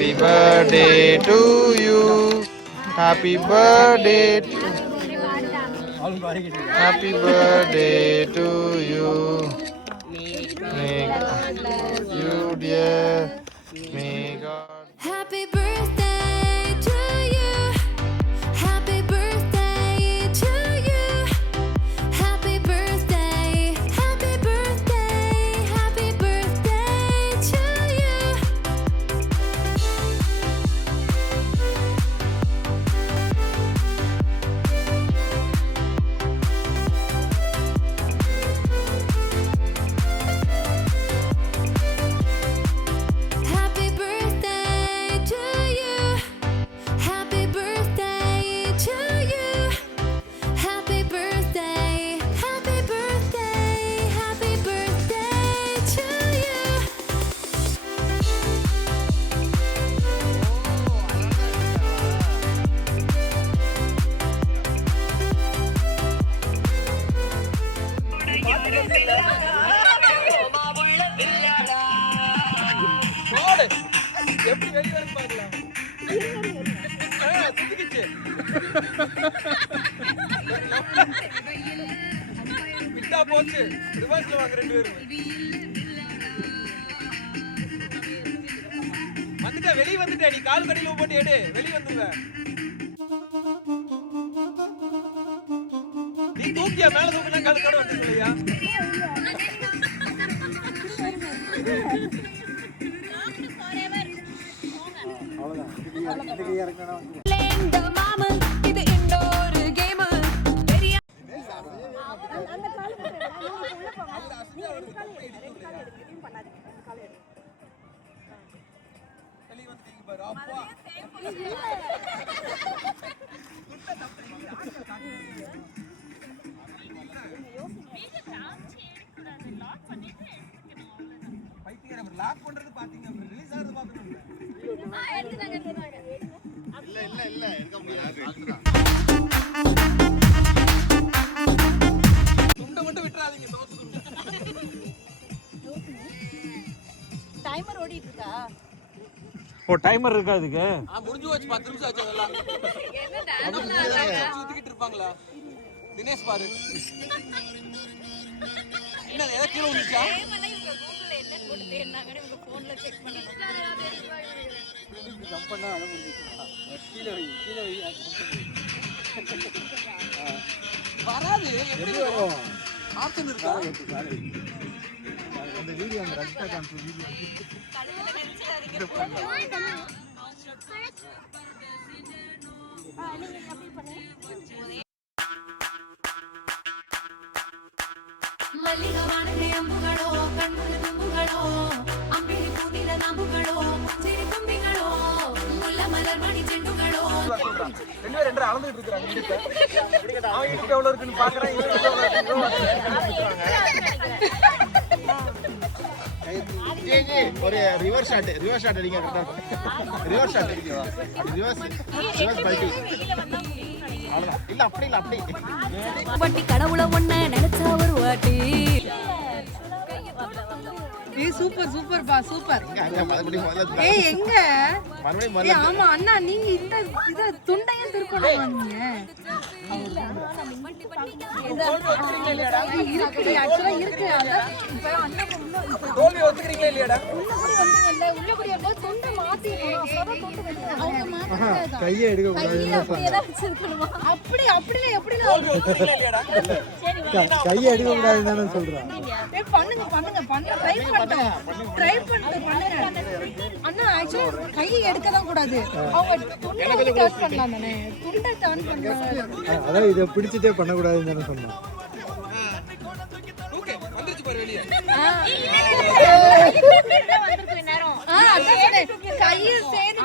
Happy birthday to you. Happy birthday to Happy birthday to you. May God bless you, dear. May God. Happy birthday to you. Happy birthday to you. Happy birthday. Happy birthday. Happy birthday to you. Happy birthday to you. Happy birthday to you. Happy birthday. Happy birthday. Happy birthday to you. எப்படி வெளியே வந்து பார்க்கலாம் சுத்திக்கிச்சு விட்டா போச்சு ரிவர்ஸ்ல வாங்க ரெண்டு பேரும் வந்துட்டா வெளியே வந்துட்டேன் நீ கால் கடியில போட்டு எடு வெளியே வந்துருவ நீ தூக்கியா மேல தூக்கினா கால் கடை வந்து இல்லையா Playing the mama, இது இன்னொரு game. பெரிய வெளியே வந்துட்டீங்க பாரு அப்பா பைத்தியக்காரன் லாக் பண்றது பாத்தீங்க ரிலீஸ் ஆகுறது பாக்கணும் துண்டை மட்டும் விட்டுறாதீங்க தோசை டைமர் ஓடிட்டு இருக்கா? ஓ டைமர் இருக்கா இதுக்கு? முடிஞ்சு வச்சு 10 நிமிஷம் ஆச்சு அதெல்லாம் சுத்திக்கிட்டு இருப்பாங்களா தினேஷ் பாரு என்ன ஏதோ கீழே வந்துச்சா ஜம்ப் பண்ணா அட முடிஞ்சுச்சா கீழே வை வராது எப்படி வரும் ஆப்ஷன் இருக்கா அந்த வீடியோ அந்த ரக்தா கான்ஸ் வீடியோ மல்லிகவானே அம்புகளோ கண்ணுல தும்புகளோ அம்பிளி பூனில நம்புகளோ சிரி தும்பிகளோ முல்ல மலர் மணி செண்டுகளோ ரெண்டு பேரும் ரெண்டரை அளந்துட்டு இருக்காங்க இடுப்ப அவன் இடுப்பு எவ்வளவு இருக்குன்னு பாக்குறான் இவன் இடுப்பு எவ்வளவு இருக்குன்னு ஒரு ரிவர்ஸ் ஷாட் அடிங்க ரிவர்ஸ் ஷாட் அடிக்கவா ரிவர்ஸ் பல்டி அவ்வளவுதான் இல்ல அப்படி வட்டி கடவுள ஒண்ண நினைச்சா ஒரு வாட்டி ஏய் சூப்பர் பா சூப்பர் ஏய் எங்க ஏய் ஆமா அண்ணா நீங்க இந்த இத துண்டையும் திருக்கணும் நீங்க இருக்கு ஆக்சுவலா இருக்கு அதான் இப்ப அண்ணா தோல்வி ஒத்துக்கிறீங்களா இல்லையாடா உள்ள கூடிய துண்டை மாத்திரணும் அவங்க மாத்திரணும் கையை எடுக்க கூடாது அப்படியே எப்படி தோல்வி ஒத்துக்கிறீங்களா இல்லையாடா கையை எடுக்க கூடாதுன்னு சொல்றேன் ஏய் பண்ணுங்க ட்ரை பண்ணுங்க அண்ணா ஆக்சுவலா கையை எடுக்க தான் கூடாது அவங்க துண்டை டர்ன் பண்ணலாம் தானே துண்டை டர்ன் பண்ணலாம் அதான் இதை பிடிச்சிட்டே பண்ணக்கூடாதுன்னு சொன்னேன் ஓகே வந்துருச்சு பாரு வெளியே வந்திருக்கு நேரம் அதான் சொன்னேன் கையை சேர்த்து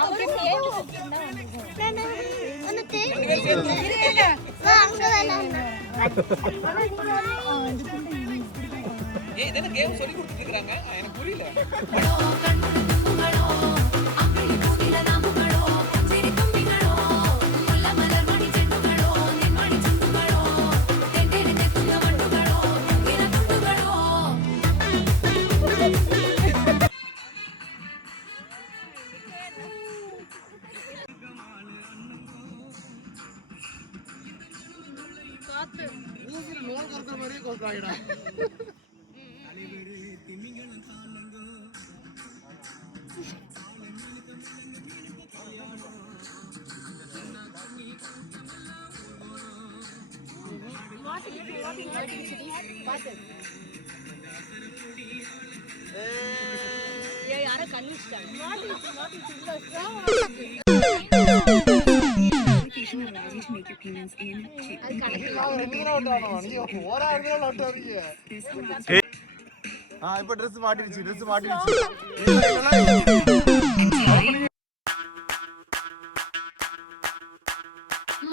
ஏய் இதென்ன கேம் சொல்லி கொடுத்துட்டு இருக்காங்க எனக்கு புரியல அம்பிளி பூனில நம்புகளோ சிரி தும்பிகளோ முல்ல மலர் மணி செண்டுகளோ நின்மணி செண்டுகளோ தெண்டெடு தெக்குங்க வண்டுகளோ இன துண்டுகளோ இப்ப dress மாட்டிடுச்சு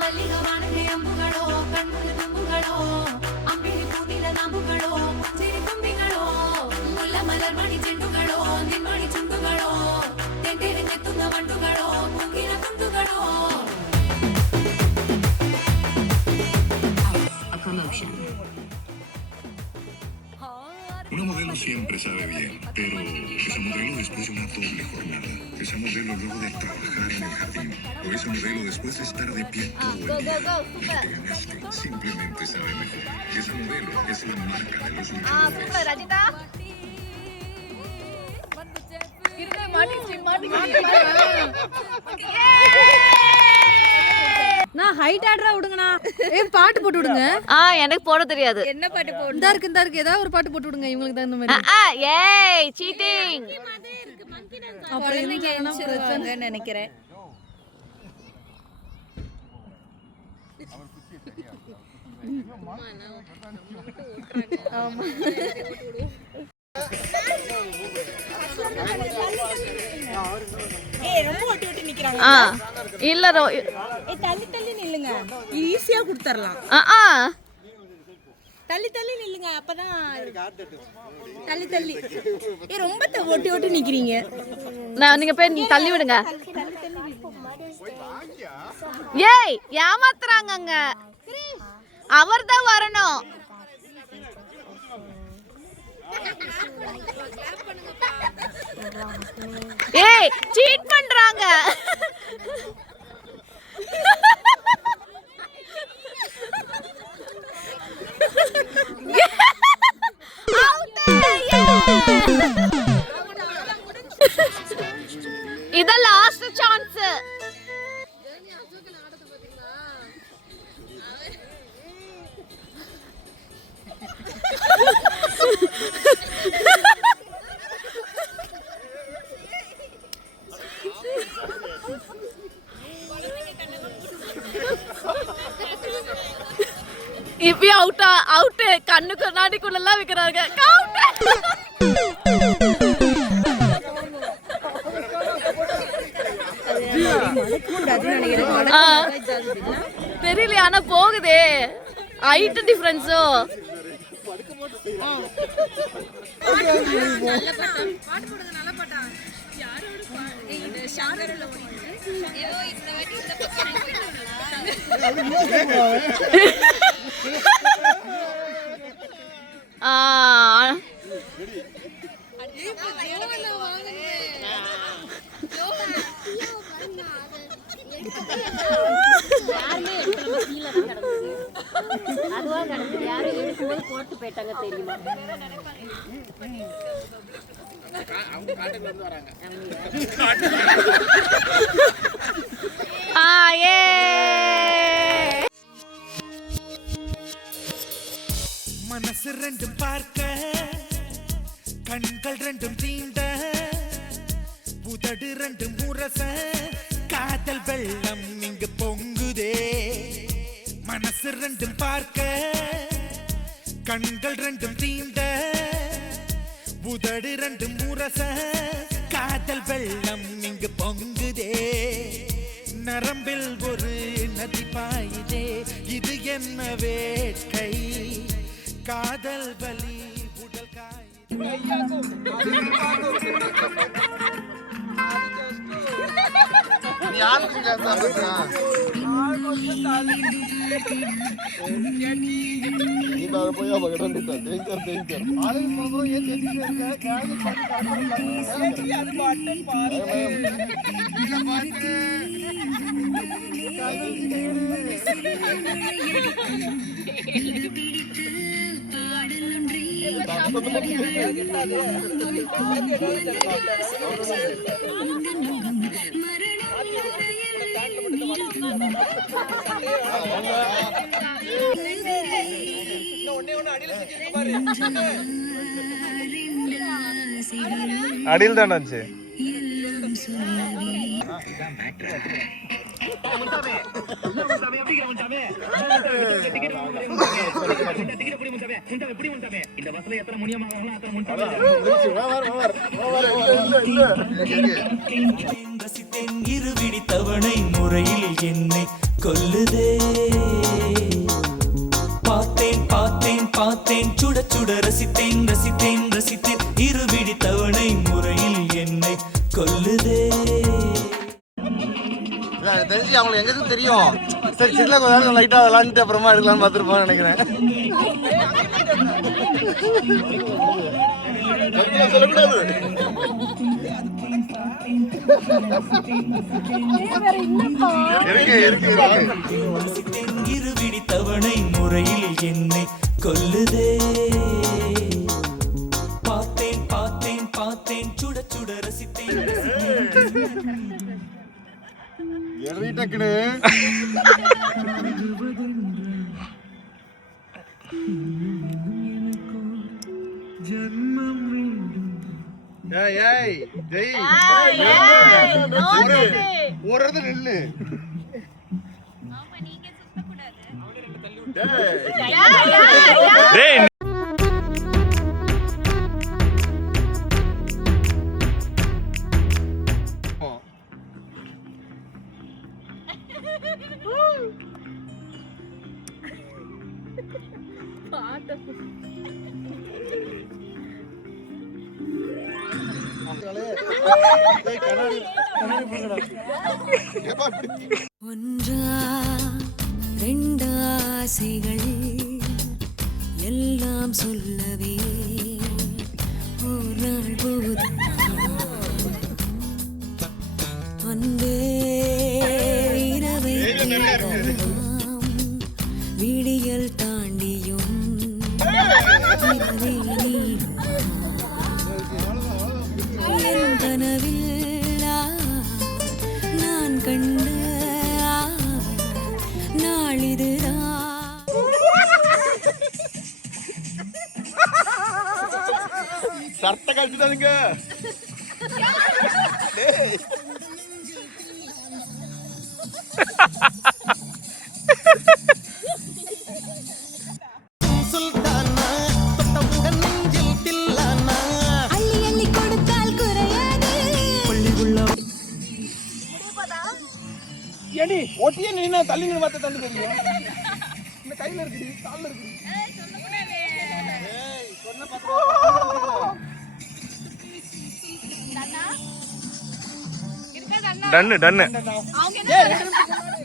ಮಲ್ಲಿಗವಾನದೆ ಅಂಬುಗಳೋ ಕಣ್ಮುಲ ತುಂಬುಗಳೋ ಅಂಬಿಳಿ ಕೂದಿಲ ನಾಂಬುಗಳೋ ಮುಂಚಿರಿ ತುಂಬಿಗಳೋ ಮುಲ್ಲ ಮಲರ್ಮಣಿ ಚೆಂಡುಗಳೋ ನಿನ್ಮಣಿ ಚುಂಡುಗಳೋ ತೆಂಟೆರೆ ತೆತ್ತುಂಗ ಬಂಡುಗಳೋ ಮುಂಗಿನ ತುಂಡುಗಳೋ Una modelo siempre sabe bien, pero esa modelo después de una doble jornada, esa modelo luego de trabajar en el jardín, o esa modelo después de estar de pie todo el día, y te ganaste, simplemente sabe mejor. Esa modelo es la marca de los luchadores. நான் height ஆடுறா விடுங்கண்ணா. பாட்டு போட்டு விடுங்க. எனக்கு போட தெரியாது. என்ன பாட்டு போடு? இந்த இருக்கு ஏதாவது ஒரு பாட்டு போட்டு விடுங்க இவங்களுக்கு தகுந்த மாதிரி. ஏய் சீட்டிங். அப்புறம் என்ன பிரச்சனை நினைக்கிறேன். ஆமா. ரொம்ப ஒட்டி ஒட்டி நிக்கிறாங்க. இல்ல தள்ளி நில்லுங்க. ஈஸியா கொடுத்துறலாம். தள்ளி நில்லுங்க. அப்பதான் தள்ளி ரொம்ப ஒட்டி ஒட்டி நிக்கிறீங்க. நீங்க போய் தள்ளி விடுங்க. ஏய் ஏமாத்துறாங்கங்க. அவர்தான் வரணும். ஏய் சீட் பண்றாங்க. இத லாஸ்ட் சான்ஸ். இப்ப அவுட் கண்ணுக்கு நாடிக்குள்ள எல்லாம் வைக்கிறாங்க. தெரியல ஆனா போகுதே. ஹைட் டிஃபரன்ஸோ. அதுவா நடந்தது. யாரும் எடுக்கும்போது போட்டு போயிட்டாங்க தெரியுமா? மனசு ரெண்டும் பார்க்க, கண்கள் ரெண்டும் தீண்ட, புதடு ரெண்டும் முரச, காதல் வெள்ளம் இங்கு பொங்குதே. மனசு ரெண்டும் பார்க்க, கண்கள் ரெண்டும் தீண்ட, புதடு ரெண்டும் முரச, காதல் வெள்ளம் இங்கு பொங்குதே. நரம்பில் ஒரு நதி பாயுதே, இது என்ன வேட்கை? காதல் பலி உடல் காய். நீ ஆளுக்கு நீ வேற போய் அவ கிட்ட டேஞ்சர் ஆளுக்கு ஏன் தெரிஞ்சிருக்க அது பாட்டு பாரு. அடியில் தான் இருந்துச்சு. இருவிடி தவணை முறையில் என்னை கொல்லுதே. பார்த்தேன் பார்த்தேன் பார்த்தேன் சுட சுட ரசித்தேன் ரசித்தேன் ரசித்தேன் இருவிடி தவணை முறையில் என்னை கொல்லுதே. தெரிஞ்சு அவங்களுக்கு எங்களுக்கு தெரியும். சரி சில கொஞ்ச நேரம் லைட்டா விளாண்டுட்டு அப்புறமா எடுக்கலாம்னு பார்த்துருப்பான்னு நினைக்கிறேன். சொல்லக்கூடாது. இருவிடி தவணை முறையில் என்னை கொல்லுதே. பார்த்தேன் பார்த்தேன் பார்த்தேன் சுட சுட ரசித்தேன். டக்குனு ஒரு இடத்துல நில்லு. டேய் ஒன்றா ரெண்டு ஆசைகள் எல்லாம் சொல்லவே ஒரு நாள் போதும் அன்பே இரவை விடியல் தாண்டியும் இரவே நீடும் என் கனவில் நான் கண்ட நாளிதுதான். சட்டை கழிச்சுட்டானுங்க. அள்ளி அள்ளி கொடுத்தால் குறையாது. ஏடி ஒட்டியே நின்னா தள்ளி நின்னு பார்த்து தள்ளி தெரியும். இந்த கையில இருக்குடி கால்ல இருக்குடி. சொன்ன டன்னு டன்னு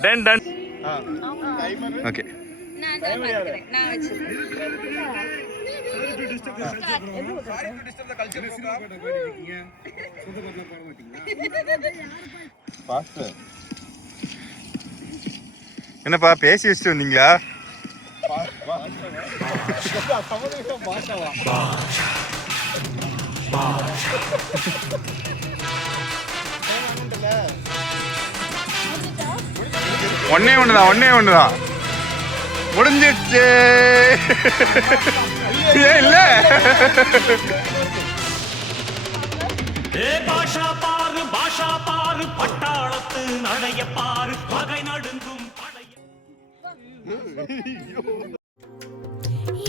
டன் டன். ஓகே என்னப்பா பேசி வச்சுட்டு வந்தீங்களா? ஒன்னே ஒண்ணுதான் முடிஞ்சிடுச்சு. இல்ல பாஷா பாரு பட்டாளத்து நடைய பாரு பகை நடுங்கும் படைய.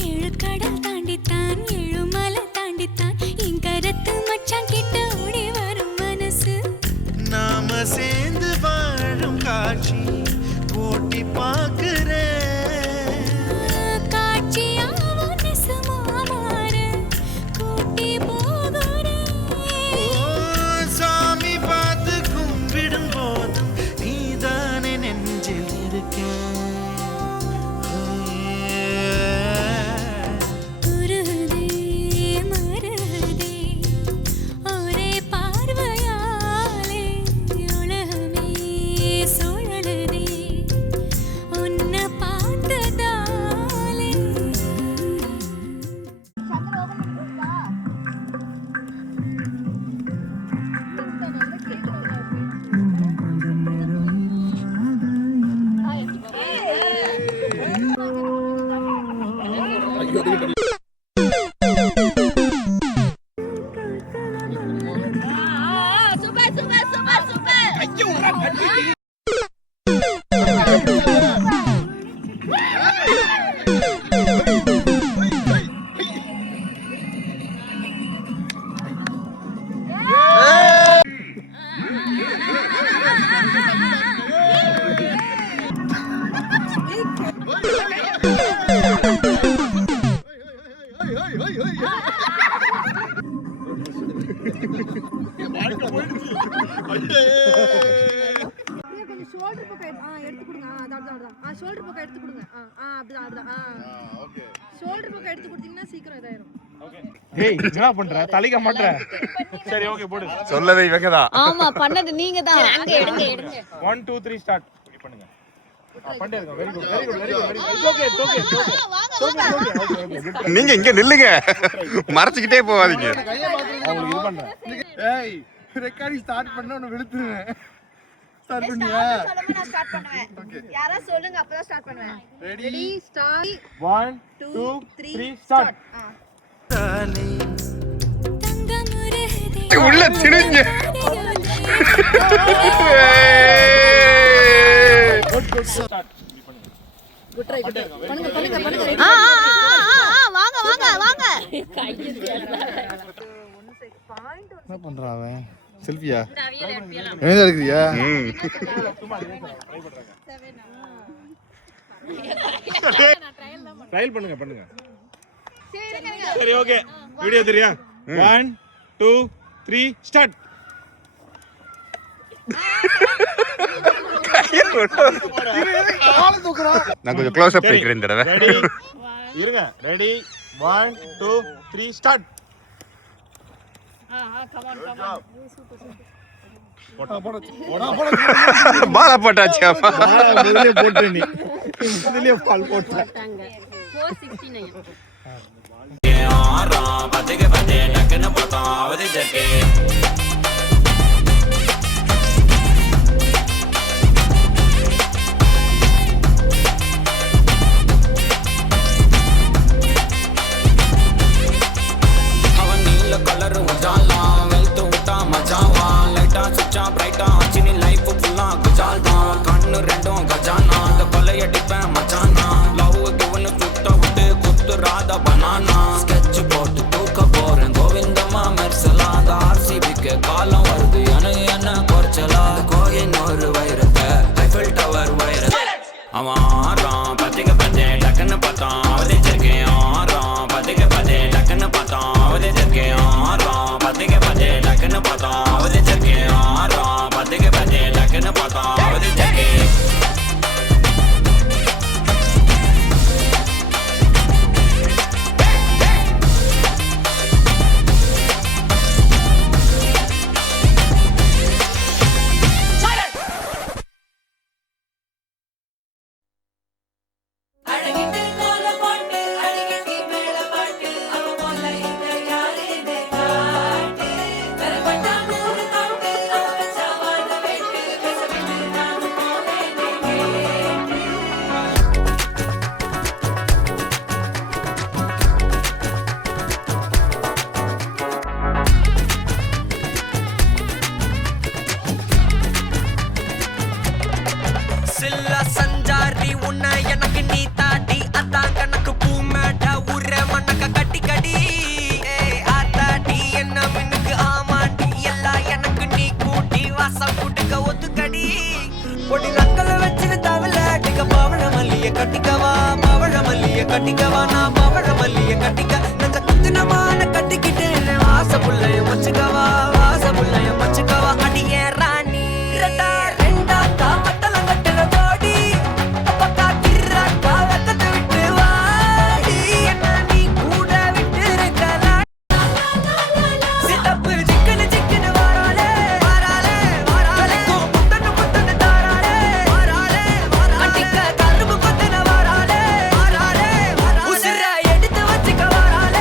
ஏழு கடல் தாண்டித்தான் ஏழு மலை தாண்டித்தான் என் கருத்து மச்சான் கிட்ட ஓடி வரும் மனசு. நாம சேர்ந்து வாழும் காட்சி போட்டி பார்க்கிறேன். காட்சியாவும் நெசமா மாறு கூட்டி போகிறேன். சாமி பார்த்து கும்பிடும் போதும் நீதானே நெஞ்சில் இருக்க. சூப்பர் சூப்பர் சூப்பர் சூப்பர் கொஞ்சம் ஷோல்டர் பக்கம் எடுத்து கொடுங்க. அதான் ஷோல்டர் பக்கம் எடுத்து கொடுங்க. அப்படிதான் ஷோல்டர் பக்கம் எடுத்து கொடுத்தீங்கன்னா சீக்கிரம் இதாயிரும். ஏய் என்ன பண்ற தலைக்க மாட்டற சரி ஓகே போடு சொல்லவே இவங்கதான். ஆமா பண்ணது நீங்க தான் அங்க எடுங்க எடுங்க 1 2 3 ஸ்டார்ட் இப்படி பண்ணுங்க பண்ணிடுங்க very good very good very good okay okay okay நீங்க இங்க நில்லுங்க, மறைச்சிக்கிட்டே போவாதீங்க. உங்களுக்கு இது பண்றேன் ஏய் ரெக்கார்டிங் ஸ்டார்ட் பண்ணா உன்னை வெளுத்துறேன். ஸ்டார்ட் பண்ணியா? நான் ஸ்டார்ட் பண்ணுவேன். யாரா சொல்லுங்க அப்பதான் ஸ்டார்ட் பண்ணுவேன். ரெடி ஸ்டார்ட் 1 2 3 ஸ்டார்ட் உள்ள திணிங்க. வாங்க வாங்க வாங்க என்ன பண்றான் அவன்? செல்ஃபியா? என்ன இருக்குறியா? ட்ரையல் பண்ணுங்க சரி ஓகே வீடியோ தெரியா 1 2 3 ஸ்டார்ட் நான் கொஞ்சம் க்ளோஸ் அப் வைக்கிறேன் இந்த தடவை. ரெடி இருங்க ரெடி 1 2 3 ஸ்டார்ட் பாலா போட்டாச்சு. அப்பா முதல்ல போட்டு நீ இதுலயே பால் போட்ட 469 அவன் நீல கலர் உஜாலா வெல்த் விட்டா மஜாவா லைட்டா சுச்சா பிரைட்டா சினி லைஃப் ஃபுல்லா குஜால் தான் கண்ணு ரெண்டும் கஜானா அந்த கொலையடிப்பேன் மச்சானா லவ் கிவனு சுத்த விட்டு குத்துறாத பனானா ஸ்கெட்ச் போட்டு தூக்க போறேன் கோவிந்தம்மா மெர்சலா அந்த ஆர்சிபிக்கு காலம் வருது என்ன குறைச்சலா கோயினொரு வைரத்தை ஐஃபில் டவர் வைரத்தை அவன் ஆறான் பத்திக்க பத்தே டக்குன்னு பார்த்தான் அவதிச்சிருக்கேன் ஆறான் பத்திக்க பத்தே டக்குன்னு பார்த்தான் அவதிச்சிருக்கேன் ஆறான் பத்திக்க பத்தே டக்குன்னு பார்த்தான் அவதிச்சிருக்கேன் ஆறான் பத்திக்க பத்தே டக்குன்னு பார்த்தான் அவதிச்சிருக்கேன் சில்லா சஞ்சாரி உன்னை எனக்கு நீ தாட்டி அதான் கணக்கு பூ மேட்ட உர மண்ணக்க கட்டி கடி ஆத்தாட்டி என்ன மின்னுக்கு ஆமாண்டி எல்லாம் எனக்கு நீ கூட்டி வாசம் கூட்டுக்க ஒத்துக்கடி பொடி நக்கல வச்சுன்னு தவள அடிக்க பவழ மல்லிய கட்டிக்கவா பவழ மல்லிய கட்டிக்கவா நான் பவழ மல்லிய கட்டிக்க நெஞ்ச குத்துனமான கட்டிக்கிட்டு வாச புள்ளைய வச்சுக்கவா வாச புள்ளைய வச்சுக்கவா அடியே ராணி ரெண்டா ரெண்டா தாமட்டல கட்டுற ஜோடி அப்பக்கா கிர்ரா காலத்தை விட்டு வாடி என்ன நீ கூட விட்டு இருக்கலாம் சிட்டப்பு சிக்கன சிக்கன வாராலே வாராலே வாராலே முத்தன முத்தன தாராலே வாராலே வாராலே அடிக்க கரும்பு கொத்தன வாராலே வாராலே வாராலே உசிர எடுத்து வச்சுக்க வாராலே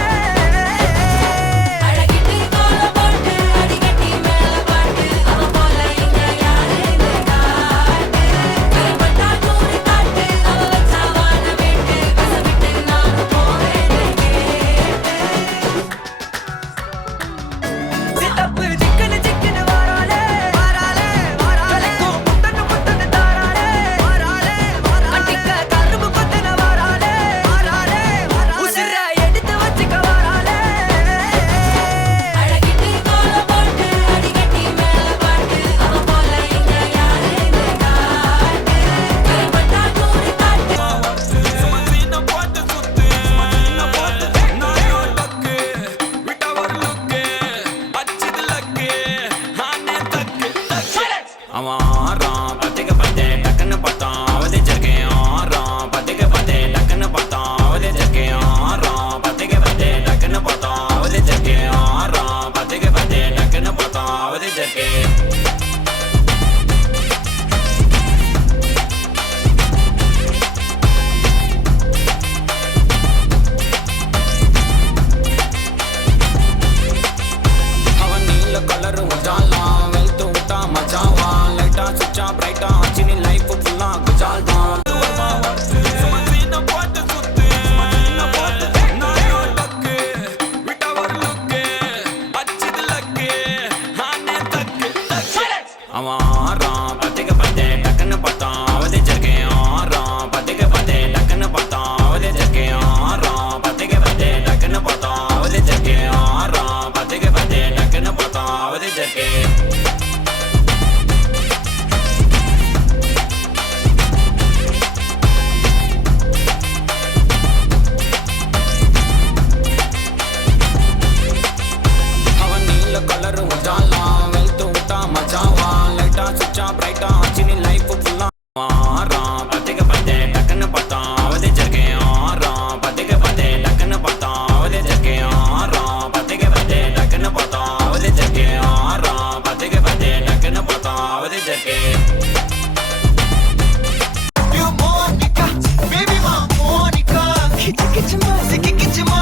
சிக்கிக்கிச்சுமா